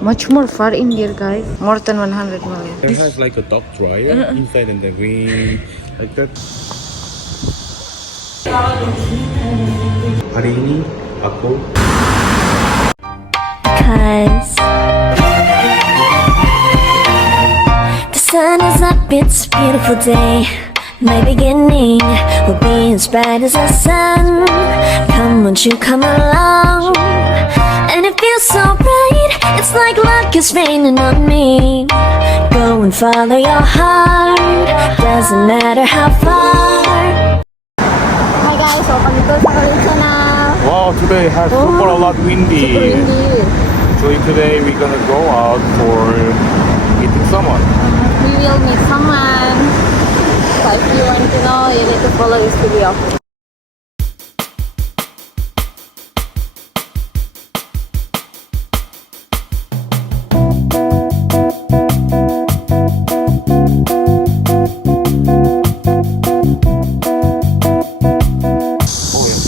Much more far in there, guys. More than 100 million. It has like a dog dryer inside and then we like that. Hari ini aku Cause the sun is up, it's a beautiful day. My beginning will be as bright as the sun. Come, won't you come along? And it feels so bright, it's like luck is raining on me. Go and follow your heart, doesn't matter how far. Hi guys, welcome to Kulkas di Korea. wow, today has super a lot windy. Super windy. Actually today we're gonna go out for meeting someone. We will meet someone. So if you want to know, you need to follow this video.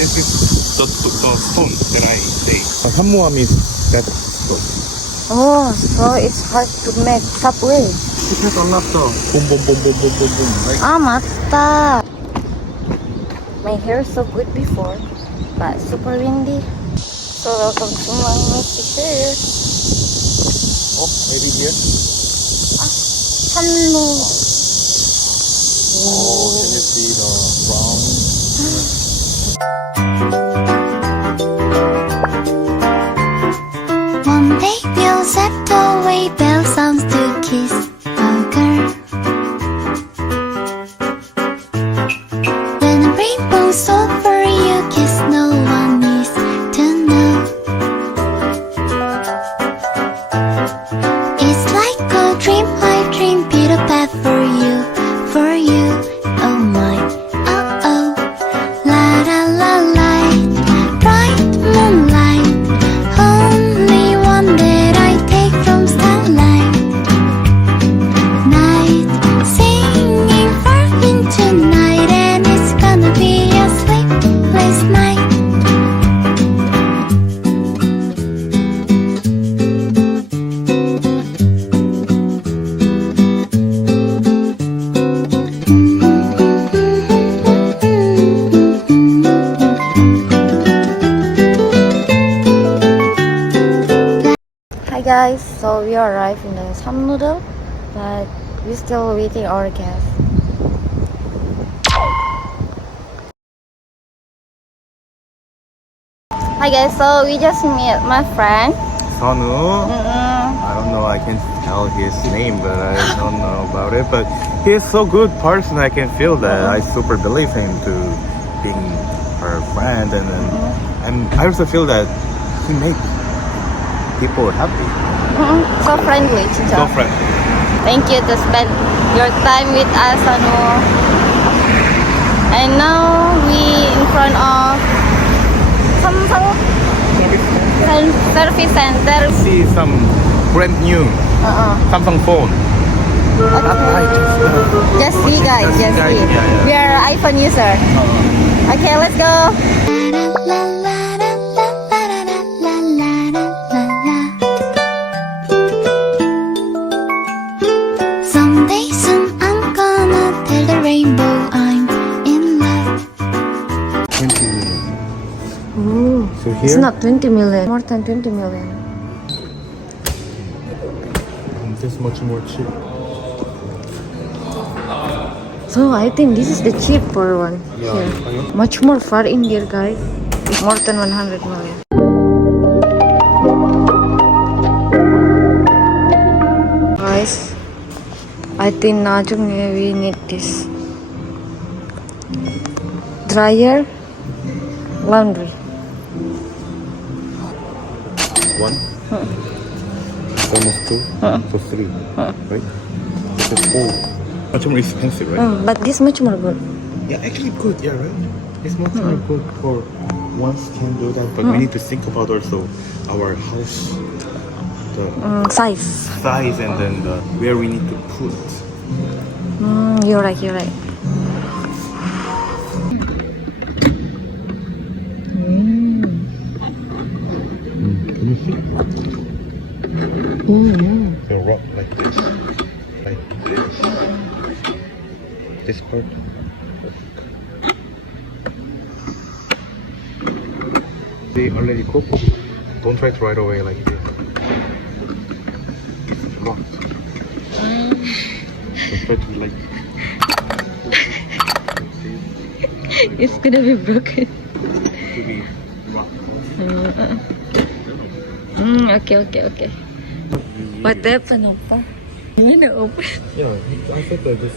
The stone that I say. Sammuam is that stone. Oh, so it's hard to make subway. It has a lot of boom, boom, boom, boom, boom, boom, boom. Right? Ah, 맞다. My hair is so good before, but super windy. So welcome to my messy hair. Oh, maybe here. 산로. Oh, can you see the brown? One day we'll set away bell sounds to kiss a girl. When the rainbow's over, you kiss, no one needs to know. It's like a dream, I dream, build a path for you, oh my, oh oh. La la la la, bright moonlight, only one that I take from starlight. Night, singing far into night, and it's gonna be a sleepless night. Hi guys, so we arrived in the Samnoodle, but we're still waiting our guest. Hi guys, so we just met my friend. Sonu. I don't know, I can tell his name, but I don't know about it. But he is so good person, I can feel that. I super believe him to being her friend, and I also feel that he makes people happy. So friendly, 진짜. So friendly. Thank you to spend your time with us, Anu. And now we in front of Samsung Service Center. See some brand new Samsung phone. Just see guys, just see. Yeah. We are iPhone user. Okay, let's go. Someday soon I'm gonna tell the rainbow I'm in love. 20 million. Ooh, So it's here, not 20 million, more than 20 million. this much more cheap. So I think this is the cheaper one Yeah. here. Much more far in there, guys. It's more than 100 million. Guys, I think 나중에 we need this dryer, laundry. One. Almost two. So three. Right? This is four. Much more expensive, right? But this much more good. Yeah, actually good. Yeah, right? It's much more good for once can do that, but we need to think about also our house, the Size. size, and then where we need to put. You're right, you're right. Can you see? So rock like this. Like this. This part. They already cooked. Don't try to right away like this. It's rocked. Don't try to like. It's gonna be broken. To be rocked. Okay. What happened, Oppa? You know, Oppa. Yeah, I thought that this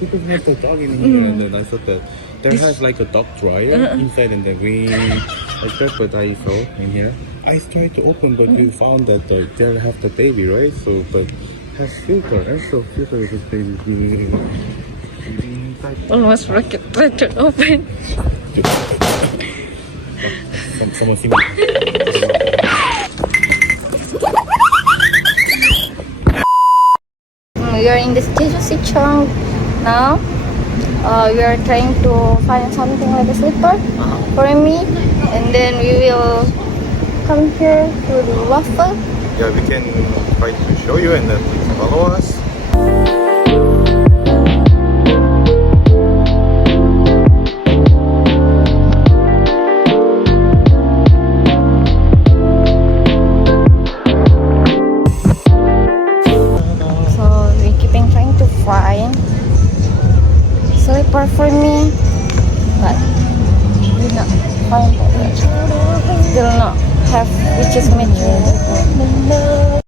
because we have the dog in here, and then I thought that there has like a dog dryer inside, and then we like that. But I saw in here, I tried to open, but you found that there have the baby, right? So, but has filter, and so filter is this baby inside. Almost broke it. Try to open. Someone see me. We are in this Jeju now. We are trying to find something like a slipper for me, and then we will come here to the waffle. Yeah, we can try to show you, and then please follow us. Find slipper for me, but we not find it. Still not have which is material.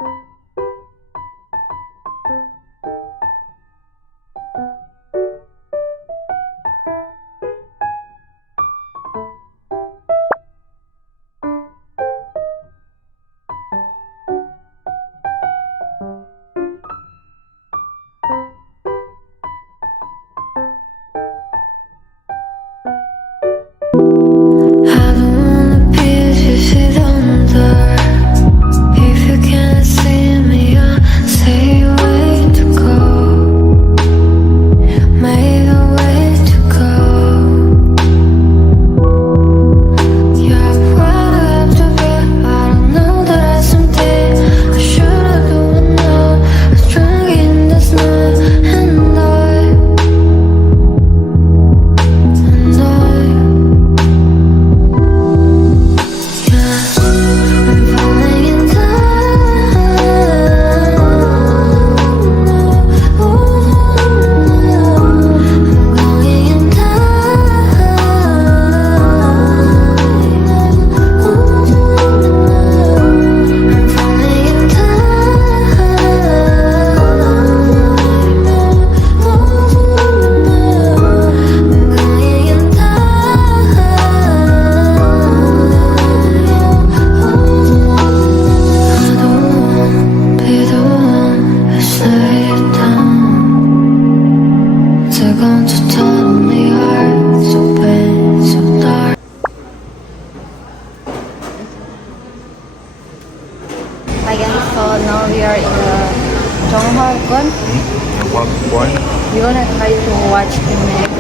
We're gonna try to watch the map.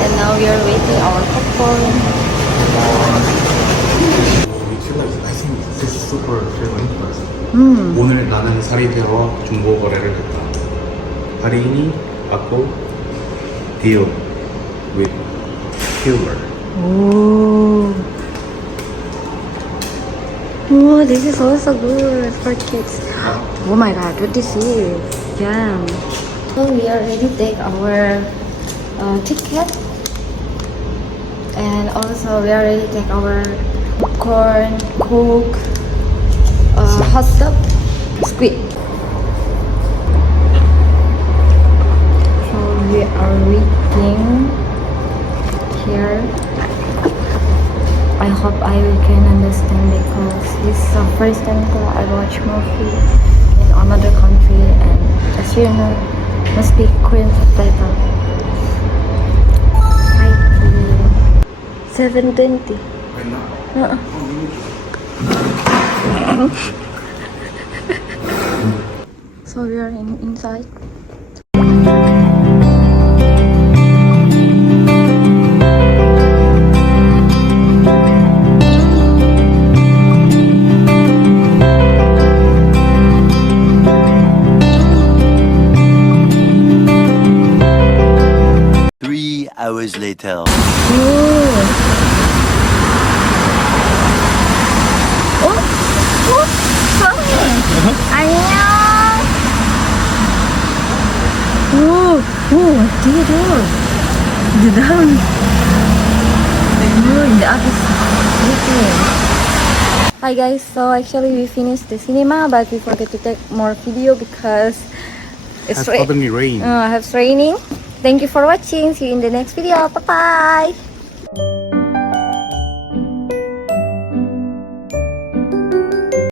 And now we are waiting our popcorn. I think this is super interesting. 오늘 나는 살이 되어 중고 거래를 했다. 할인이 받고 deal with killer. Oh, this is also good for kids. Oh my god, what this is? Yeah. So we already take our ticket, and also we already take our popcorn, Coke, hot dog, squid. So we are waiting here. I hope I can understand because this is the first time that I watch movie in another country, and as you know, must be Korean subtitle. I feel 7:20. So we are inside. hours later. 안녕. 뒤에 door. The down. In the office. Hi guys, so actually we finished the cinema, but we forget to take more video because it's Suddenly rain. it's raining. Thank you for watching. See you in the next video. Bye bye.